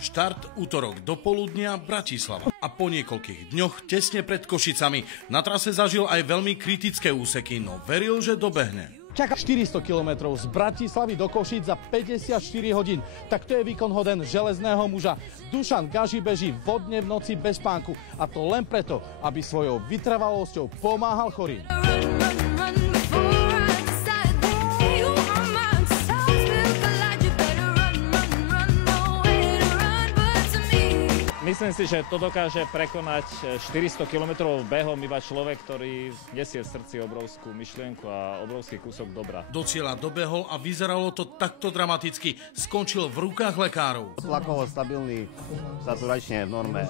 Štart útorok do poludnia Bratislava a po niekoľkých dňoch tesne pred Košicami na trase zažil aj veľmi kritické úseky, no veril, že dobehne. Čaká 400 km z Bratislavy do Košíc za 54 hodín. Tak to je výkon hoden železného muža. Dušan Gaži beží vodne v noci bez spánku. A to len preto, aby svojou vytrvalosťou pomáhal chorým. Myslím si, že to dokáže prekonať 400 km behom iba človek, ktorý nesie v srdci obrovskú myšlienku a obrovský kúsok dobra. Do cieľa dobehol a vyzeralo to takto dramaticky. Skončil v rukách lekárov. Tlakovo stabilný, saturačne v norme.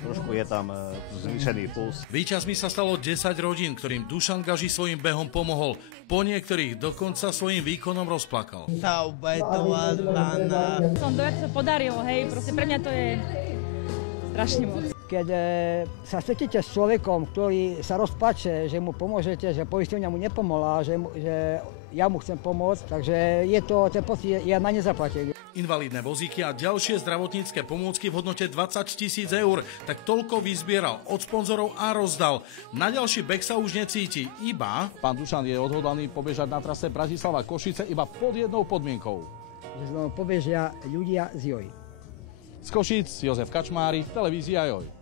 Trošku je tam zvýšený puls. Víťazmi sa stalo 10 rodín, ktorým Dušan Gaži svojim behom pomohol. Po niektorých dokonca svojim výkonom rozplakal. Som dojak sa podarilo, hej, proste pre mňa to je strašne moc. Keď sa stretnete s človekom, ktorý sa rozplače, že mu pomôžete, že poisťovňa mu nepomohla, že ja mu chcem pomôcť, takže je to ten pocit, ja na nezaplatenie. Invalidné vozíky a ďalšie zdravotnícke pomôcky v hodnote 20 000 eur, tak toľko vyzbieral od sponzorov a rozdal. Na ďalší beh sa už necíti, iba... Pán Dušan je odhodlaný pobežať na trase Bratislava-Košice iba pod jednou podmienkou. Že pobežia ľudia z JOJ. Z Košíc Jozef Kačmári, televízia JOJ.